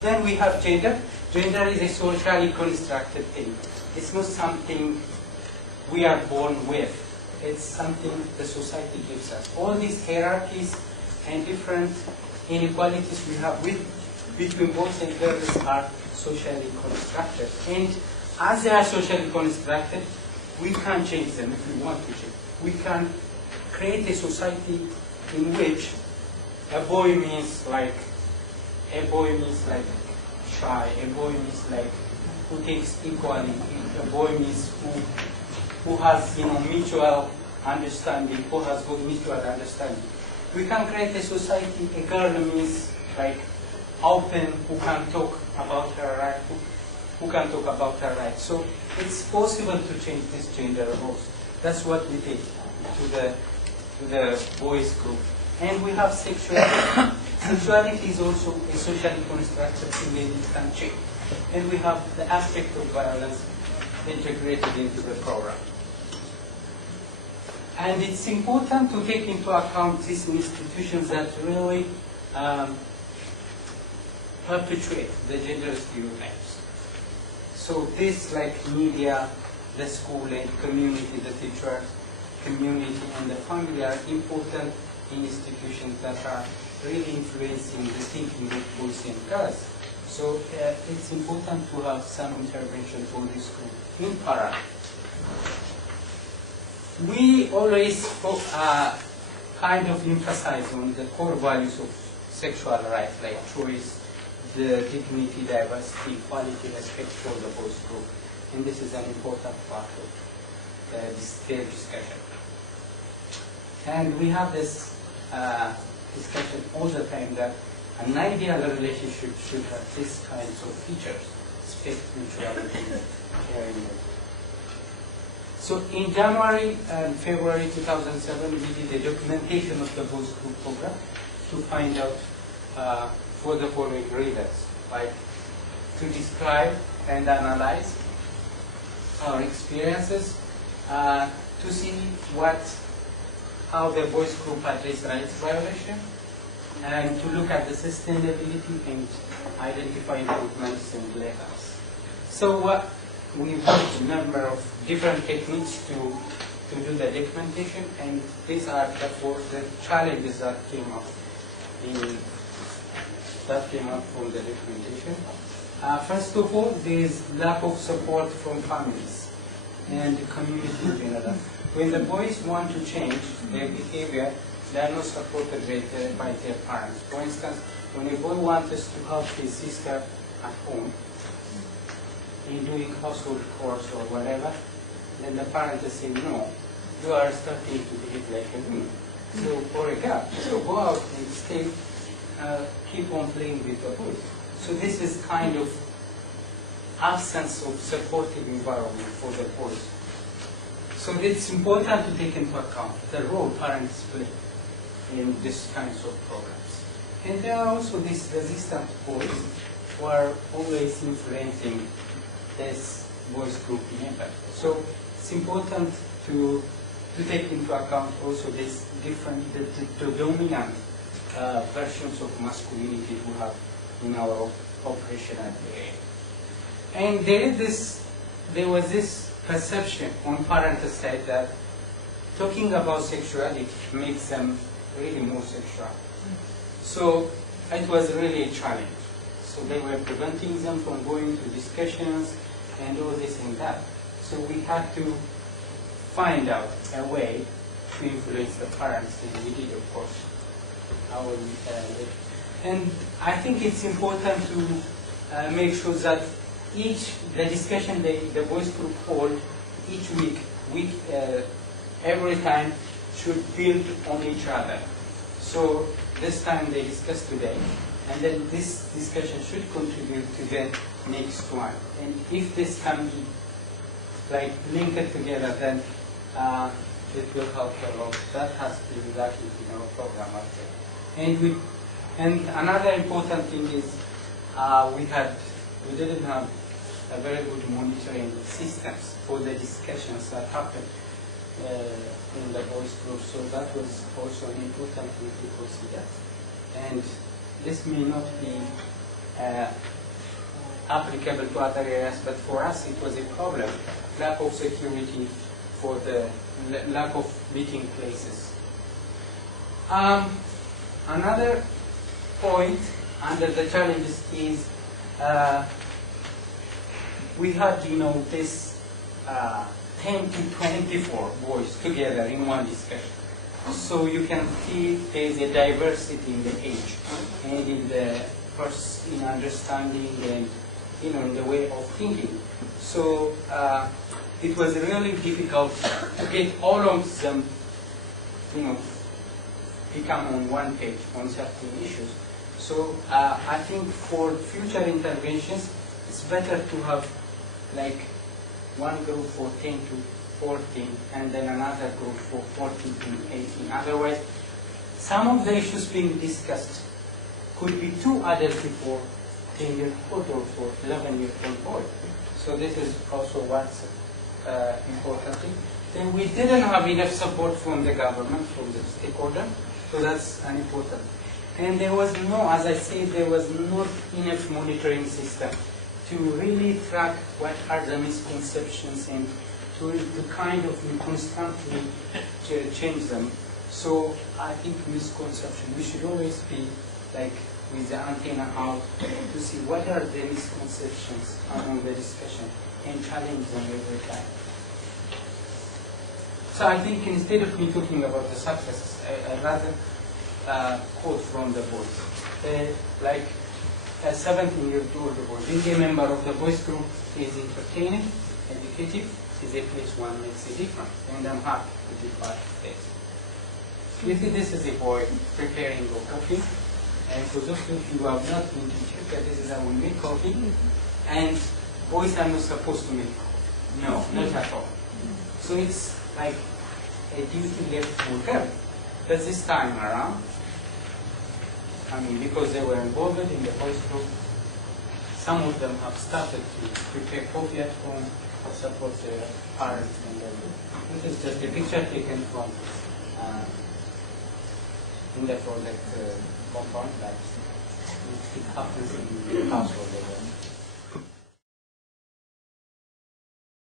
Then we have gender. Gender is a socially constructed thing. It's not something we are born with. It's something the society gives us. All these hierarchies and different inequalities we have between boys and girls are socially constructed. And as they are socially constructed, we can change them if we want to change. We can create a society in which a boy means like shy, a boy means like who takes equally, a boy means who has mutual understanding, who has good mutual understanding. We can create a society, a girl means like open, who can talk about her right, who can talk about her right. So it's possible to change this gender roles. That's what we did to the boys group. And we have sexuality. Sexuality is also a socially constructed thing and it can change. And we have the aspect of violence integrated into the program. And it's important to take into account these institutions that really perpetuate the gender stereotypes. So this, like media, the school and community, the teacher, community and the family are important institutions that are really influencing the thinking of boys and girls. So it's important to have some intervention for this group in parallel. We always kind of emphasize on the core values of sexual rights like choice, the dignity, diversity, equality, respect for the boys group. And this is an important part of their discussion. And we have this discussion all the time that an ideal relationship should have these kinds of features: respect, mutuality, caring. So in January and February 2007, we did a documentation of the boys group program to find out for the following reasons, like to describe and analyze our experiences, to see how the boys group address rights violation, and to look at the sustainability and identify improvements and lessons. So we've used a number of different techniques to do the documentation, and these are the challenges that came up from the documentation. First of all, there is lack of support from families and the community in general. When the boys want to change their behavior, they are not supported by their parents. For instance, when a boy wants to help his sister at home in doing household chores or whatever, then the parents say, no, you are starting to behave like a woman. So, or a girl. So go out and stay, keep on playing with the boys. So this is kind of absence of supportive environment for the boys. So it's important to take into account the role parents play in these kinds of programs. And there are also these resistant boys who are always influencing this boys group behavior. So it's important to take into account also this different, the dominant versions of masculinity we have in our operational area. And there was this perception on parents' side that talking about sexuality makes them really more sexual. So it was really a challenge. So they were preventing them from going to discussions and all this and that. So we had to find out a way to influence the parents, and we did, of course. And I think it's important to make sure that the discussion the boys group hold each week, every time should build on each other. So this time they discuss today, and then this discussion should contribute to the next one. And if this can be like linked together, then it will help a lot. That has been lacking in our program actually. And another important thing is we didn't have a very good monitoring systems for the discussions that happened in the boys group. So that was also an important thing to consider. And this may not be applicable to other areas, but for us it was a problem. Lack of security for the lack of meeting places. Another point under the challenges is we had, this 10 to 24 boys together in one discussion. So you can see there is a diversity in the age and in the in understanding and in the way of thinking. So it was really difficult to get all of them, become on one page on certain issues. So I think for future interventions, it's better to have like one group for 10 to 14 and then another group for 14 to 18. Otherwise, some of the issues being discussed could be too adult for 10-year-old or for 11-year-old boy. So this is also what's important thing. Then we didn't have enough support from the government, from the stakeholder, so that's an important. And there was no, as I said, there was not enough monitoring system to really track what are the misconceptions and to kind of constantly change them. So I think misconception, we should always be like with the antenna out to see what are the misconceptions among the discussion and challenge them every time. So I think instead of me talking about the successes, I'd rather quote from the boys. Like a 17-year-old boy, being a member of the boys group is entertaining, educative, is a place one makes a difference, and I'm happy to be part of this. You see, this is a boy preparing a coffee, and for those of you who have not been to Ethiopia, this is how we make coffee, and boys are not supposed to make coffee. No, not at all. So it's like a duty left for girls. But this time around, because they were involved in the boys group, some of them have started to prepare coffee at home, support their parents and everything. This is just a picture taken from in the project compound that it happens in the household level.